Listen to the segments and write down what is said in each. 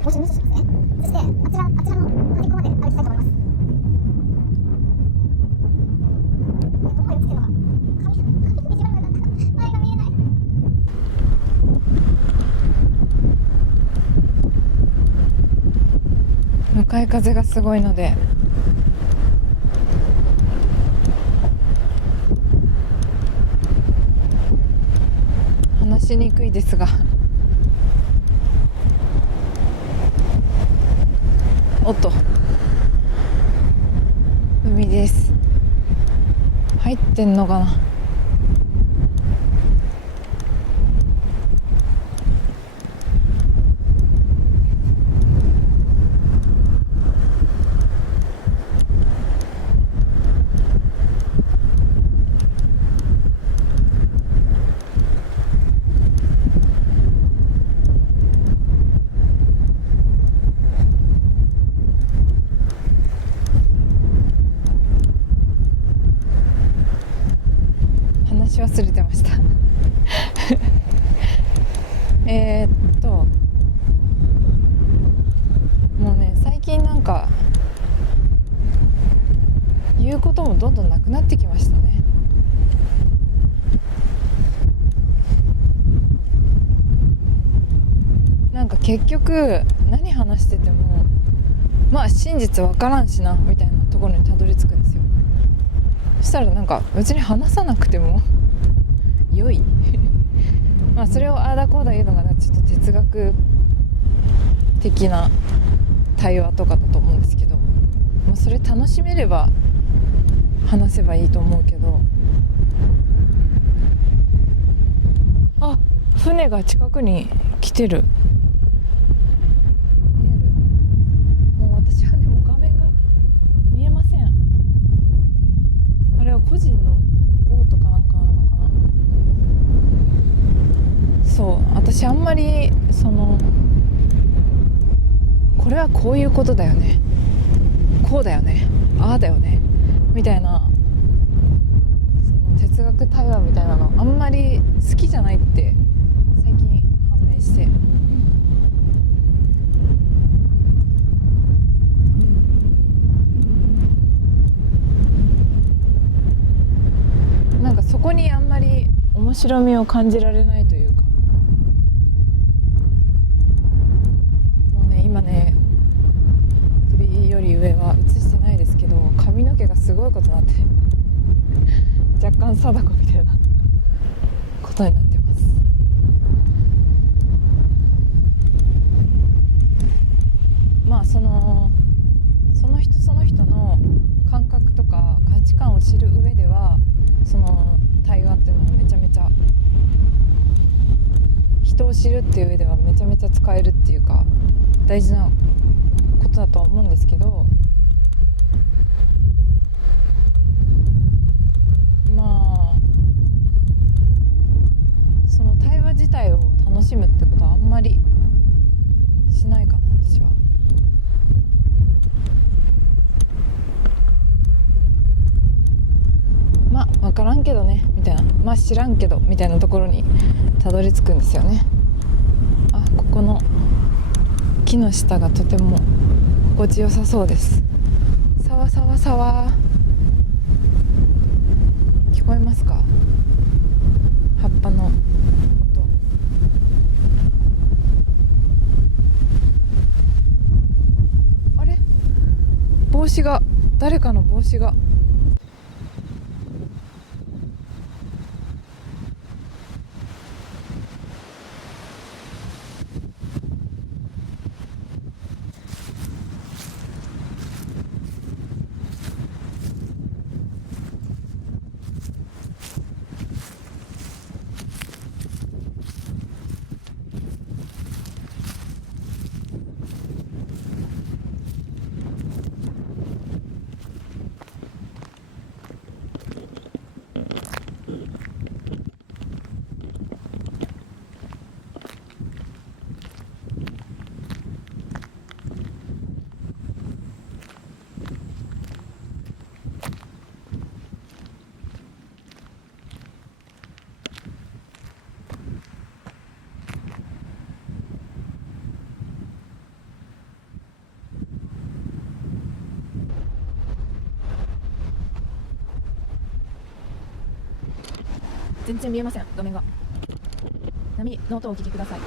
もう一度入手しますね。そしてあちらの端っこまで歩きたいと思います。どこへつけるのか。髪が短くなった。前が見えない。向かい風がすごいので話しにくいですが、おっと海です。入ってんのかな。話忘れてましたもうね、最近なんか言うこともどんどんなくなってきましたね。なんか結局何話しててもまあ真実わからんしなみたいなところにたどり着くんですよ。そしたらなんか別に話さなくても良いまあそれをああだこうだ言うのがちょっと哲学的な対話とかだと思うんですけど、まあ、それ楽しめれば話せばいいと思うけど、あ、船が近くに来てる。見える？もう私はでも画面が見えません。あれは個人のボートかなんかなのかな。そう私あんまりこれはこういうことだよね、こうだよね、ああだよねみたいなその哲学対話みたいなのあんまり好きじゃないって最近判明して、なんかそこにあんまり面白みを感じられないというか、もうね今ね首より上は映してないですけど髪の毛がすごいことになって若干貞子みたいなことになってます。まあその人その人の感覚とか価値観を知る上ではその対話っていうのはめちゃめちゃ人を知るっていう上ではめちゃめちゃ使えるっていうか大事なことだとは思うんですけど、まあその対話自体を楽しむってことはあんまりしないかな私は。まあ分からんけどねみたいな、まあ知らんけどみたいなところにたどり着くんですよね。あ、ここの木の下がとても心地よさそうです。さわさわさわ聞こえますか？葉っぱの音。あれ、帽子が、誰かの帽子が全然見えません、画面が。波の音をお聞きください。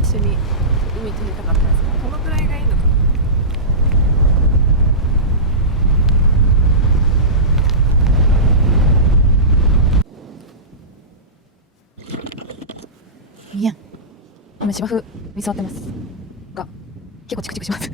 一緒に海撮りたかったんですけど、このくらいがいいのかな。いや、今芝生に座ってますが、結構チクチクします。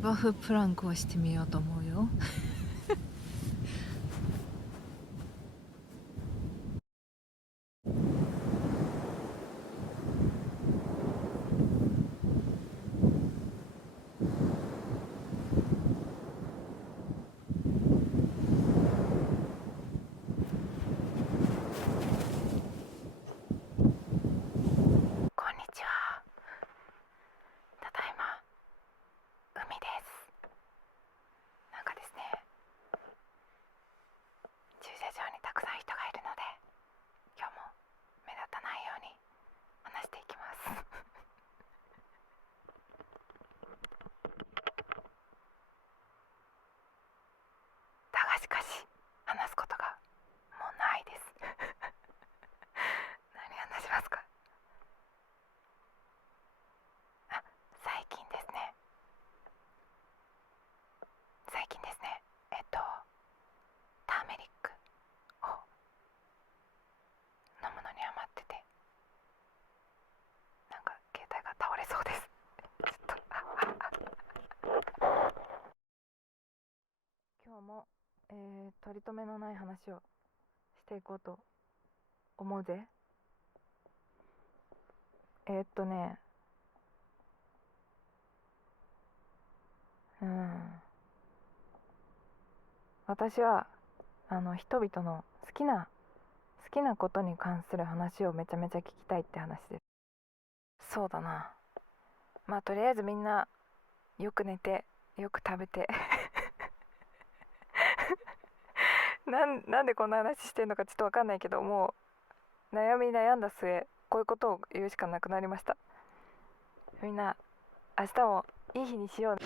芝生プランクをしてみようと思うよ。こんにちは。ただいま海です。なんかですね、駐車場にたくさん人がいるので、今日も目立たないように話していきます。だがしかし話すことがもうないです。何話しますか？あ、最近ですね。ターメリックを飲むのにハマってて、なんか携帯が倒れそうです。ちょっと今日も、取り留めのない話をしていこうと思うぜ。ね、私は人々の好きなことに関する話をめちゃめちゃ聞きたいって話です。そうだな。まあとりあえずみんなよく寝てよく食べてなんでこんな話してんのかちょっと分かんないけど、もう悩んだ末こういうことを言うしかなくなりました。みんな明日もいい日にしようね。